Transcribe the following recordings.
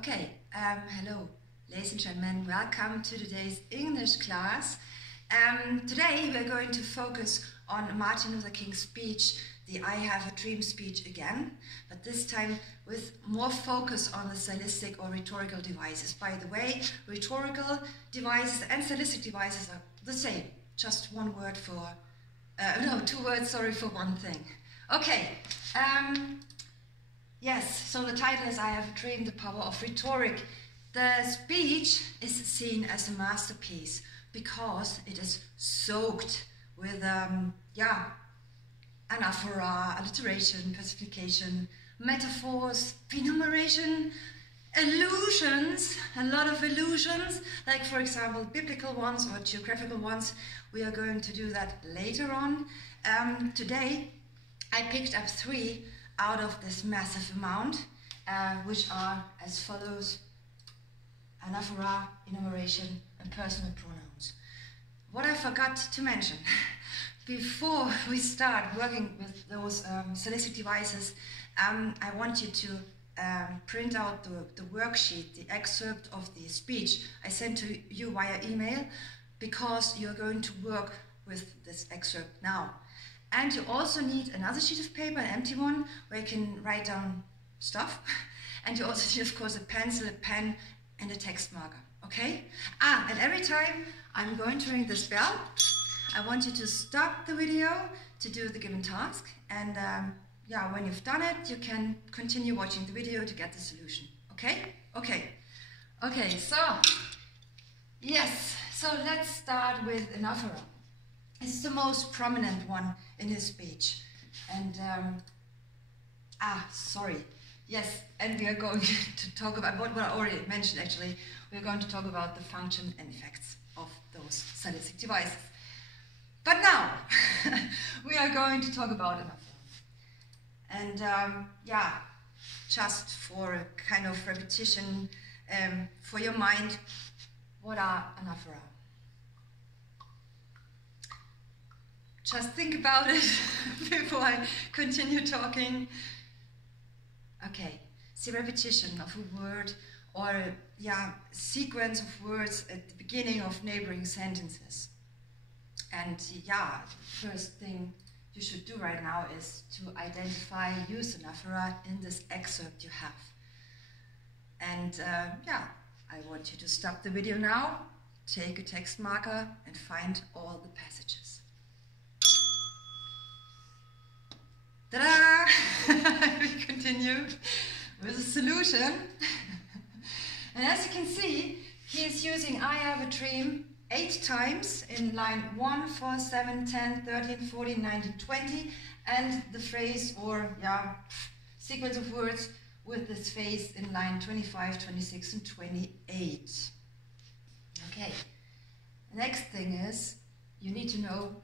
Hello, ladies and gentlemen, welcome to today's English class. Today we're going to focus on Martin Luther King's speech, the I Have a Dream speech again, but this time with more focus on the stylistic or rhetorical devices. By the way, rhetorical devices and stylistic devices are the same, just one word for, two words, sorry, for one thing. Yes, so the title is I Have a Dream, the Power of Rhetoric. The speech is seen as a masterpiece because it is soaked with, anaphora, alliteration, personification, metaphors, enumeration, allusions, a lot of allusions, like for example biblical ones or geographical ones. We are going to do that later on. Today I picked up 3 out of this massive amount, which are as follows: anaphora, enumeration, and personal pronouns. What I forgot to mention, before we start working with those stylistic devices, I want you to print out the worksheet, the excerpt of the speech I sent to you via email, because you're going to work with this excerpt now. And you also need another sheet of paper, an empty one, where you can write down stuff. And you also need, of course, a pencil, a pen, and a text marker, okay? And every time I'm going to ring this bell, I want you to stop the video to do the given task. And when you've done it, you can continue watching the video to get the solution, okay? Okay, so let's start with anaphora. It's the most prominent one in his speech. And, and we are going to talk about what I already mentioned actually. We're going to talk about the function and effects of those stylistic devices. But now, we are going to talk about anaphora. And just for a kind of repetition for your mind, what are anaphora? Just think about it before I continue talking. Okay, it's the repetition of a word or a sequence of words at the beginning of neighboring sentences. And the first thing you should do right now is to identify use anaphora in this excerpt you have. And I want you to stop the video now, take a text marker and find all the passages. Ta-da! We continue with the solution. And as you can see, he is using I have a dream 8 times in line 1, 4, 7, 10, 13, 14, 19, 20, and the phrase or sequence of words with this phrase in line 25, 26, and 28. Okay, the next thing is you need to know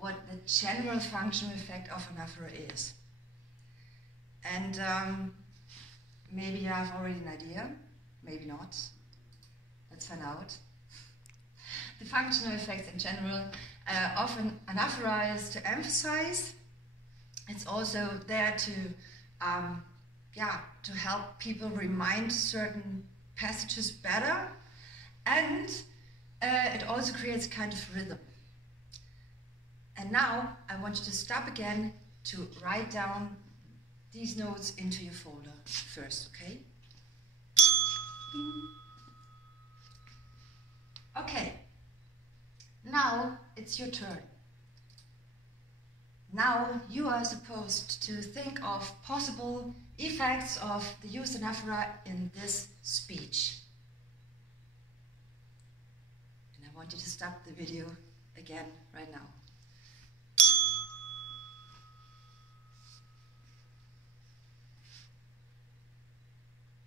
what the general functional effect of anaphora is. And maybe you have already an idea, maybe not. Let's find out. The functional effects in general of an anaphora is to emphasize. It's also there to help people remind certain passages better, and it also creates a kind of rhythm. And now I want you to stop again to write down these notes into your folder first, okay? Okay, now it's your turn. Now you are supposed to think of possible effects of the use of anaphora in this speech. And I want you to stop the video again right now.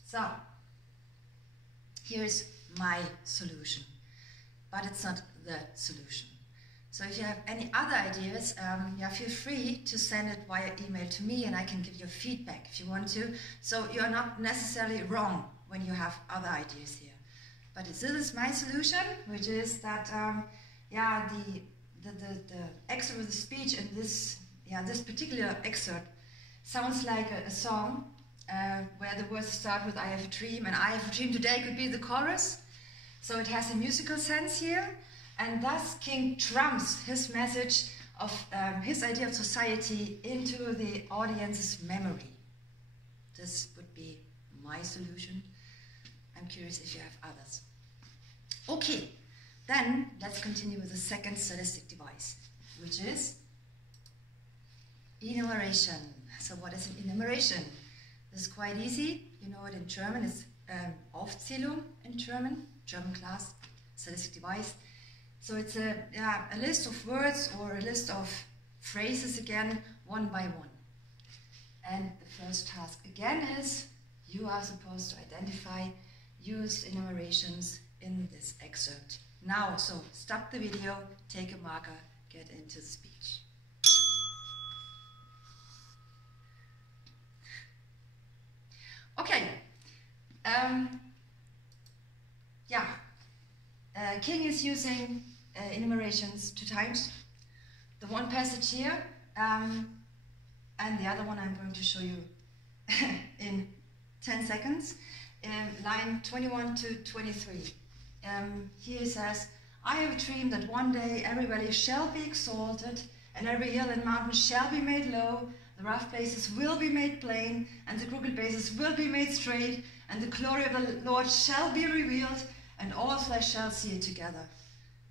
So, here's my solution, but it's not the solution. So if you have any other ideas, feel free to send it via email to me and I can give you feedback if you want to. So you're not necessarily wrong when you have other ideas here. But this is my solution, which is that the excerpt of the speech in this particular excerpt sounds like a song. where the words start with I have a dream, and I have a dream today could be the chorus. So it has a musical sense here, and thus King drums his message of his idea of society into the audience's memory. This would be my solution. I'm curious if you have others. Okay, then let's continue with the second stylistic device, which is enumeration. So what is an enumeration? This is quite easy. You know it in German. It's Aufzählung in German class, stylistic device. So it's a list of words or a list of phrases again, one by one. And the first task again is you are supposed to identify used enumerations in this excerpt. Now, so stop the video, take a marker, get into the speech. Okay. King is using enumerations 2 times. The one passage here, and the other one I'm going to show you in 10 seconds. Line 21 to 23. Here it says, I have a dream that one day every valley shall be exalted, and every hill and mountain shall be made low, the rough places will be made plain, and the crooked places will be made straight, and the glory of the Lord shall be revealed, and all flesh shall see it together.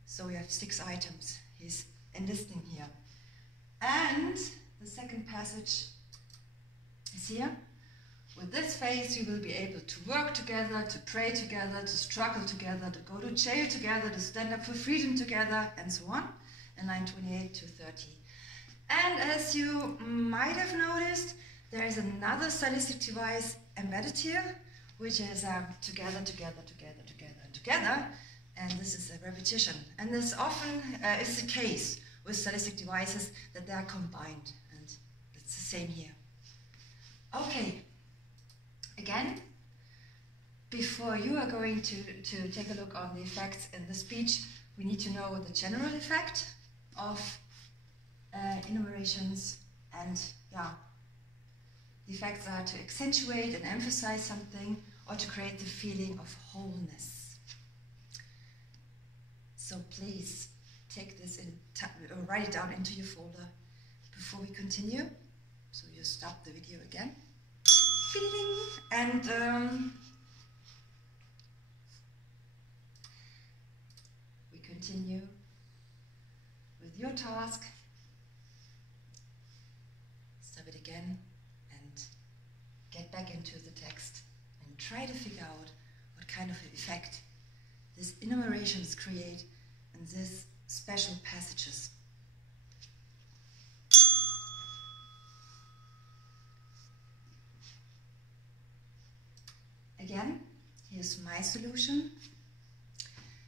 So we have 6 items he's enlisting here. And the second passage is here. With this faith you will be able to work together, to pray together, to struggle together, to go to jail together, to stand up for freedom together, and so on, in line 28 to 30. And as you might have noticed, there is another stylistic device embedded here, which is together, together, together, together, and together, and this is a repetition. And this often is the case with stylistic devices, that they are combined, and it's the same here. Okay. Again, before you are going to take a look on the effects in the speech, we need to know the general effect of enumerations, and the effects are to accentuate and emphasize something, or to create the feeling of wholeness. So please take this in, or write it down into your folder before we continue. So you stop the video again. And we continue with your task. Stop it again and get back into the text and try to figure out what kind of effect these enumerations create in these special passages. Again, here's my solution.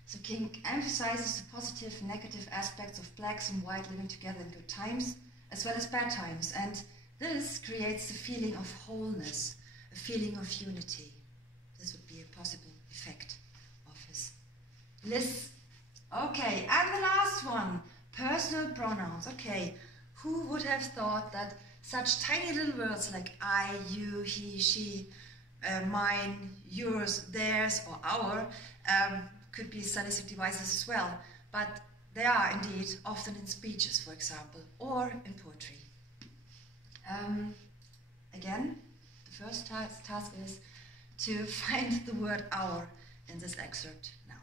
So King emphasizes the positive and negative aspects of blacks and white living together in good times, as well as bad times. And this creates the feeling of wholeness, a feeling of unity. This would be a possible effect of his list. Okay, and the last one, personal pronouns. Okay, who would have thought that such tiny little words like I, you, he, she, mine, yours, theirs, or our could be stylistic devices as well, but they are indeed often in speeches, for example, or in poetry. Again, the first task is to find the word our in this excerpt now.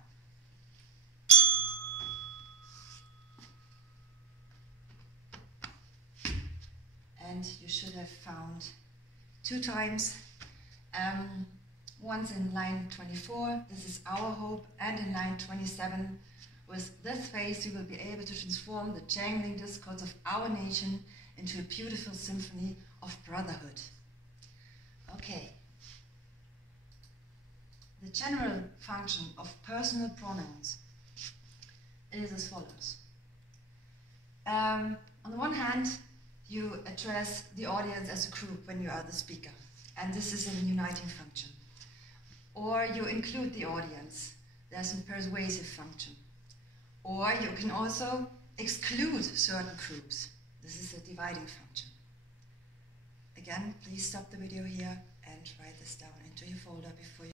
And you should have found 2 times. Once in line 24, this is our hope, and in line 27, with this phrase you will be able to transform the jangling discords of our nation into a beautiful symphony of brotherhood. Okay. The general function of personal pronouns is as follows. On the one hand, you address the audience as a group when you are the speaker, and this is a uniting function. Or you include the audience, there's a persuasive function. Or you can also exclude certain groups, this is a dividing function. Again, please stop the video here and write this down into your folder before you